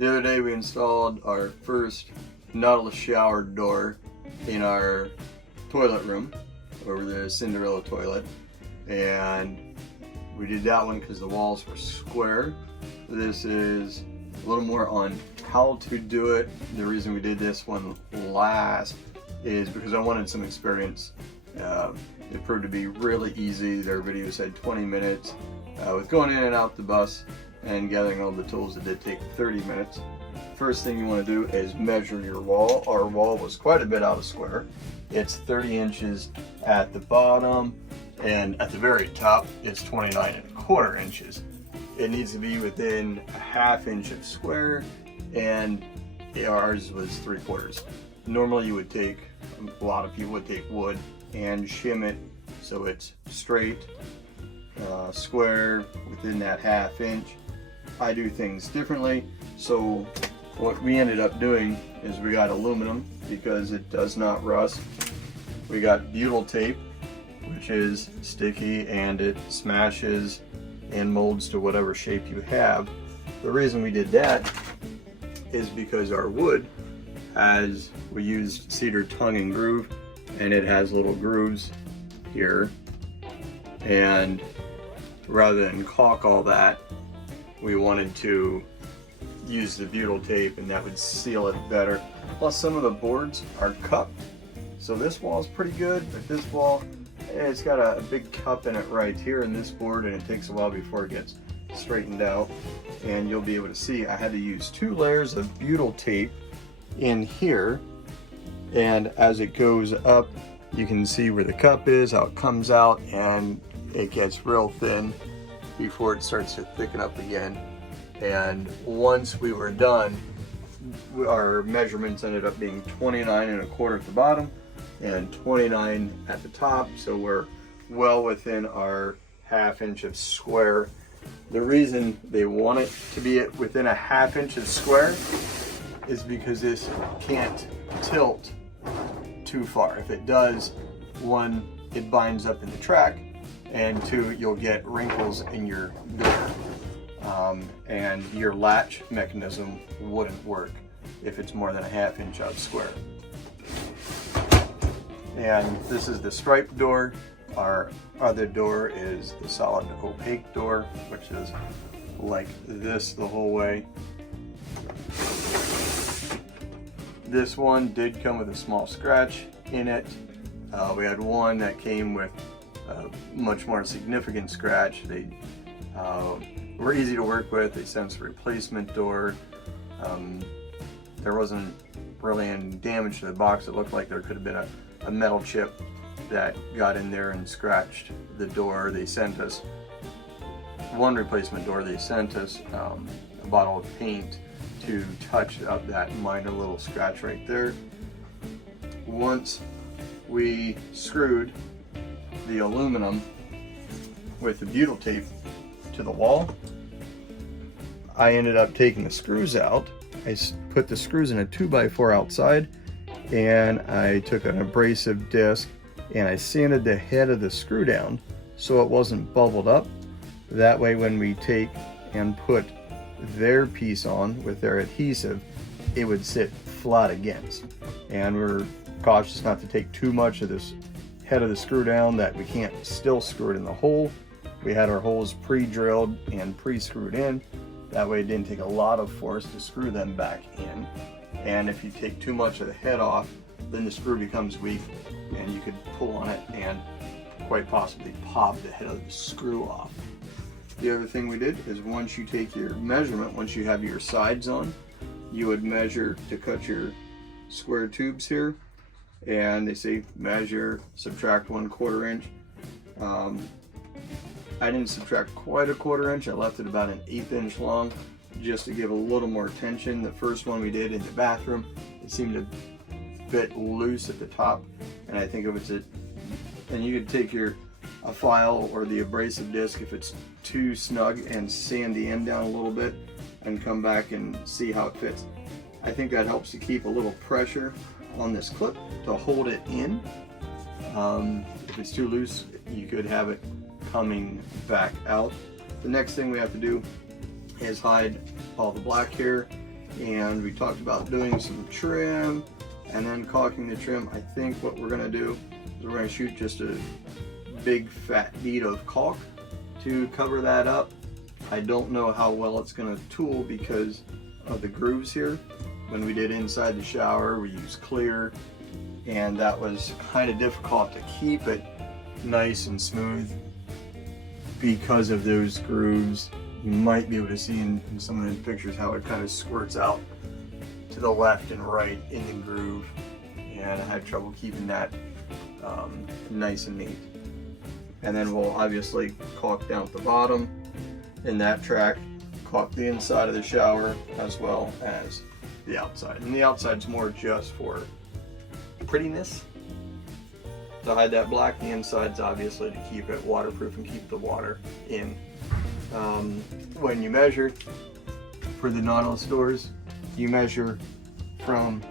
The other day we installed our first Nautilus shower door in our toilet room, over the Cinderella toilet, and we did that one because the walls were square. This is a little more on how to do it. The reason we did this one last is because I wanted some experience. It proved to be really easy. Their video said 20 minutes. With going in and out the bus and gathering all the tools, it did take 30 minutes. First thing you want to do is measure your wall. Our wall was quite a bit out of square. It's 30 inches at the bottom, and at the very top it's 29¼ inches. It needs to be within a ½ inch of square, and ours was 3/4. Normally you would take, a lot of people would take wood and shim it so it's straight, square within that ½ inch. I do things differently, so what we ended up doing is we got aluminum because it does not rust. We got butyl tape, which is sticky and it smashes and molds to whatever shape you have. The reason we did that is because our wood we used cedar tongue and groove, and it has little grooves here, and rather than caulk all that, we wanted to use the butyl tape, and that would seal it better. Plus some of the boards are cupped, so this wall is pretty good, but this wall, it's got a big cup in it right here in this board, and it takes a while before it gets straightened out. And you'll be able to see I had to use 2 layers of butyl tape in here, and as it goes up you can see where the cup is, how it comes out, and it gets real thin before it starts to thicken up again. And once we were done, our measurements ended up being 29¼ at the bottom and 29 at the top, so we're well within our ½ inch of square. The reason they want it to be within a ½ inch of square is because this can't tilt too far. If it does, 1, it binds up in the track, and 2, you'll get wrinkles in your door. And your latch mechanism wouldn't work if it's more than a ½ inch out square. And this is the striped door. Our other door is the solid opaque door, which is like this the whole way. This one did come with a small scratch in it. We had one that came with a much more significant scratch. They were easy to work with. They sent us a replacement door. There wasn't really any damage to the box. It looked like there could have been a metal chip that got in there and scratched the door. They sent us one replacement door. They sent us a bottle of paint to touch up that minor little scratch right there. Once we screwed the aluminum with the butyl tape to the wall, I ended up taking the screws out. I put the screws in a 2x4 outside, and I took an abrasive disc and I sanded the head of the screw down so it wasn't bubbled up. That way when we take and put their piece on with their adhesive, it would sit flat against. And we're cautious not to take too much of this head of the screw down that we can't still screw it in the hole. We had our holes pre-drilled and pre-screwed in. That way it didn't take a lot of force to screw them back in. And if you take too much of the head off, then the screw becomes weak and you could pull on it and quite possibly pop the head of the screw off. The other thing we did is once you take your measurement, once you have your sides on, you would measure to cut your square tubes here, and they say measure, subtract 1/4 inch. I didn't subtract quite a 1/4 inch. I left it about an 1/8 inch long just to give a little more tension. The first one we did in the bathroom, it seemed a bit loose at the top, and I think it was it. And you could take a file or the abrasive disc if it's too snug and sand the end down a little bit and come back and see how it fits. I think that helps to keep a little pressure on this clip to hold it in. If it's too loose, you could have it coming back out. The next thing we have to do is hide all the black here and we talked about doing some trim and then caulking the trim. I think what we're gonna do is we're gonna shoot just a big fat bead of caulk to cover that up. I don't know how well it's gonna tool because of the grooves here. When we did inside the shower, we used clear, and that was kind of difficult to keep it nice and smooth because of those grooves. You might be able to see in some of the pictures how it kind of squirts out to the left and right in the groove, and I had trouble keeping that nice and neat. And then we'll obviously caulk down at the bottom in that track, caulk the inside of the shower as well as the outside. And the outside's more just for prettiness, to hide that black. The inside's obviously to keep it waterproof and keep the water in. When you measure for the Nautilus doors, you measure from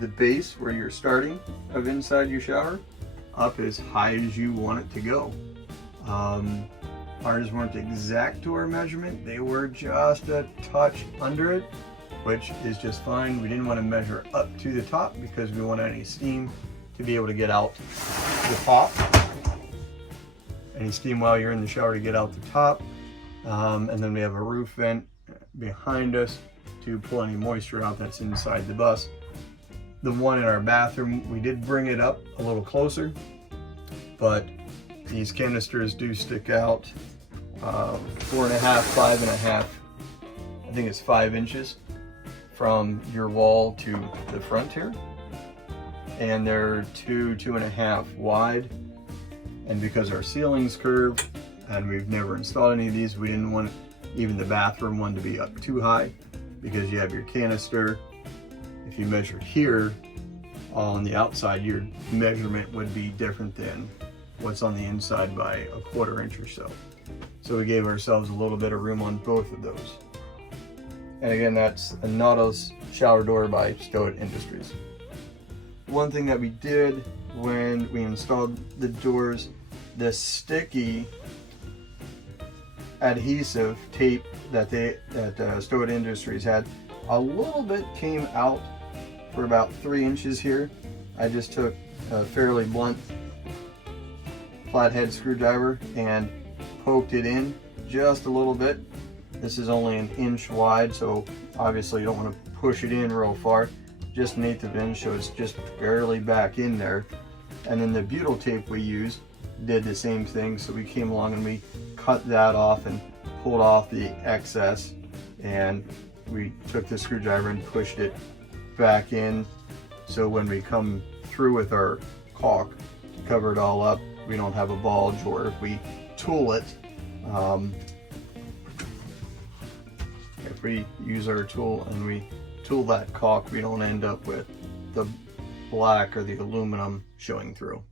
the base where you're starting of inside your shower up as high as you want it to go. Ours weren't exact to our measurement. They were just a touch under it, which is just fine. We didn't want to measure up to the top because we want any steam to be able to get out the top. Any steam while you're in the shower to get out the top. And then we have a roof vent behind us to pull any moisture out that's inside the bus. The one in our bathroom, we did bring it up a little closer, but these canisters do stick out 4.5, 5.5, I think it's 5 inches from your wall to the front here. And they're 2.5 wide. And because our ceiling's curved and we've never installed any of these, we didn't want even the bathroom one to be up too high, because you have your canister. If you measured here on the outside, your measurement would be different than what's on the inside by 1/4 inch or so. So we gave ourselves a little bit of room on both of those. And again, that's a Nautilus shower door by Skoolie Industries. One thing that we did when we installed the doors, the sticky adhesive tape that Skoolie Industries had, a little bit came out for about 3 inches here. I just took a fairly blunt flathead screwdriver and poked it in just a little bit. This is only 1 inch wide, so obviously you don't want to push it in real far. Just 1/8 of an inch, so it's just barely back in there. And then the butyl tape we used did the same thing, so we came along and we cut that off and pulled off the excess, and we took the screwdriver and pushed it back in, so when we come through with our caulk to cover it all up, we don't have a bulge, or if we tool it, if we use our tool and we tool that caulk, we don't end up with the black or the aluminum showing through.